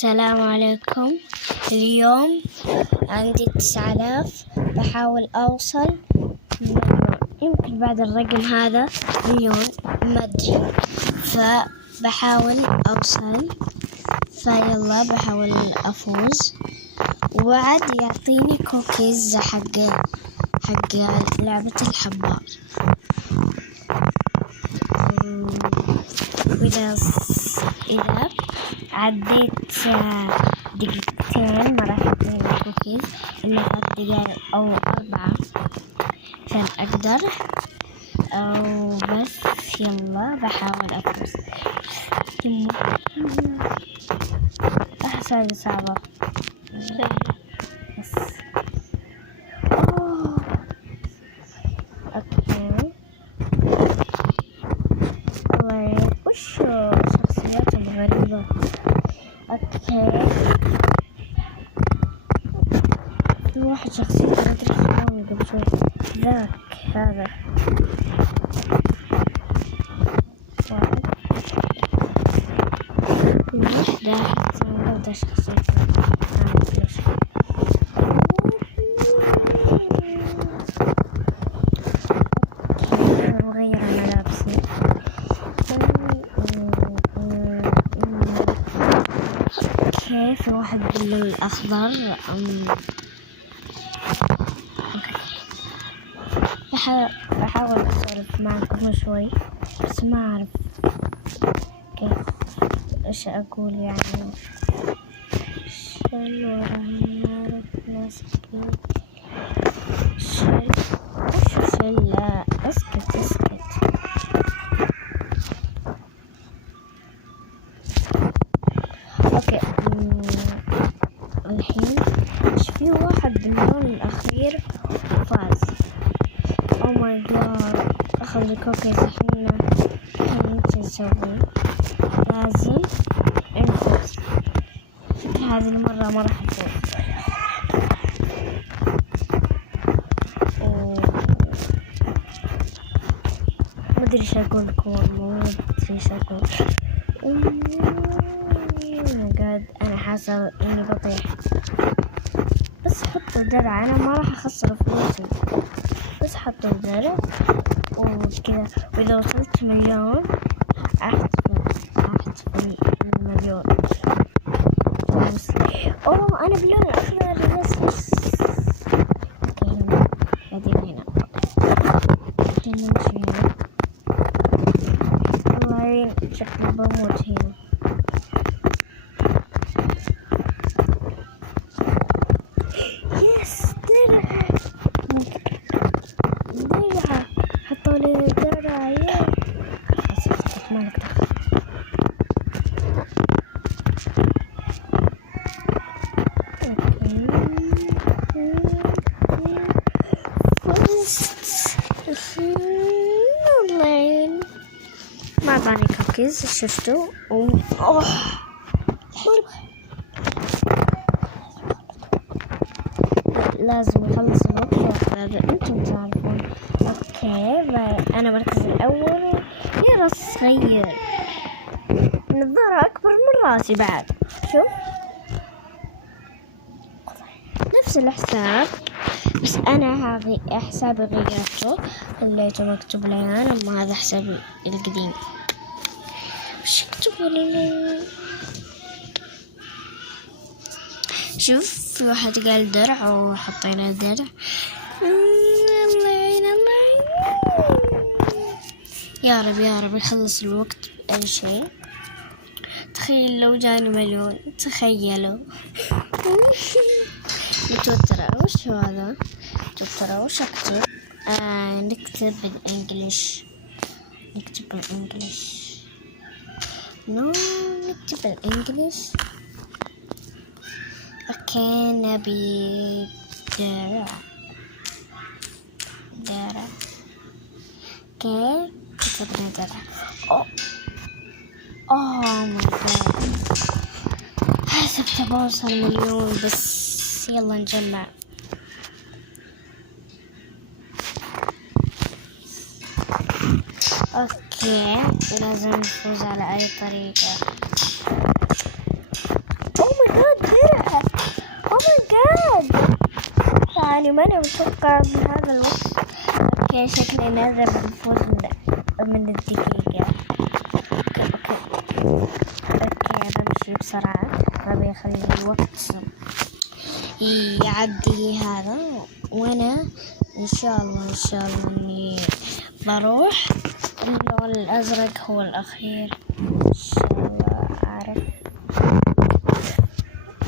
السلام عليكم. اليوم عندي 9000، بحاول أوصل مليون. يمكن بعد الرقم هذا مليون، ما أدري، فبحاول أوصل. فيلا بحاول أفوز، وعد يعطيني كوكيز حق لعبة الحبار. وإذا عديت دقيقتين ما راح يعطيني كوكيز إلا 3 دقايق أو 4 عشان أقدر. أو بس يلا بحاول أفوز. أحسن صعبة بس. أوكي والله وش الشخصيات الغريبة. أوكي في واحد شخصية ما أدري شلون قبل شوي، ذاك هذا واحدة هذا شخصية غير ملابسي. اوكي في واحد باللون الأخضر. بحاول أسولف معكم شوي بس ما أعرف كيف إيش أقول يعني. شل ورا النار نسكي شل لا اسكت. اوكي الحين في واحد باللون الأخير فاز. او ماي جاد اخذ الكوكيز. احنا نسوي لازم نفوز. فكرة هذه المرة ما راح أفوز. ما أدري إيش أقول لكم، ما أدري إيش أقول. قاعد أنا حاسة إني بطيح، بس حطوا درع. أنا ما راح أخسر فلوسي، بس حطوا درع وكذا. وإذا وصلت مليون أحتفل المليون. أوه أنا بلون أخضر بس. أوكي بعدين هنا نمشي هنا. والله شكلي بموت هنا. يس درع حطوا لي درع. يا ما نقدر. ما أعطاني كوكيز شفتوا. لازم يخلص الوقت هذا انتم تعرفون. اوكي انا مركز الاول. يا راس صغير، نظارة اكبر من راسي بعد. شوف نفس الحساب، بس انا هذه حسابي غيرته، خليته مكتوب لي انا، اما هذا حسابي القديم. وش كتبوا لي؟ شوف في واحد قال درع وحطينا درع. الله يعين الله يعين. يا رب يخلص الوقت بأي شيء. تخيل لو جاني مليون، تخيلوا. متوترة. وش هذا؟ متوترة. وش أكتب؟ نكتب بالإنجليش. نكتب بالإنجليش. اوكي نبي درع. اوكي كتبنا درع. اوه ماي جاد حسبت بوصل مليون، بس يلا نجمع. اوكي لازم نفوز على اي طريقة. اوكي ماني متوقع بهذا الوقت. اوكي شكلي نادر بنفوز من الدقيقة. اوكي انا بمشي بسرعة، ما بيخلي الوقت يعدي لي هذا، وانا ان شاء الله اني بروح اللون الازرق هو الاخير ان شاء الله. اعرف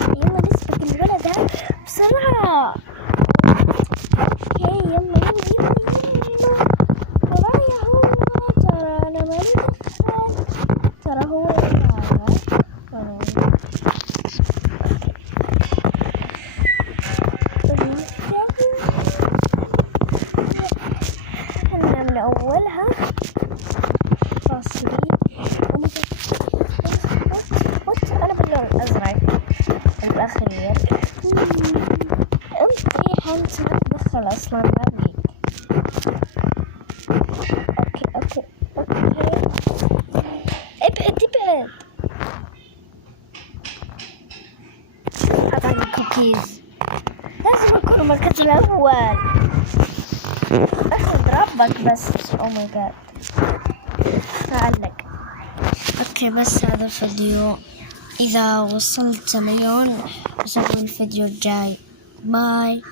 يلا نسبق الولد هذا بسرعة. اوكي يلا ورايا هو، ترى انا ماني دخل، ترى هو هلا من اولها فاصلين. انا باللون الازرق الاخير. انت ما تدخل اصلا باقي. اوكي ابعد اعطاني كوكيز. لازم اكون المركز الاول. اخذ ربك بس. او ماي جاد تعلق. اوكي بس هذا الفيديو، اذا وصلت مليون بسوي الفيديو الجاي. باي.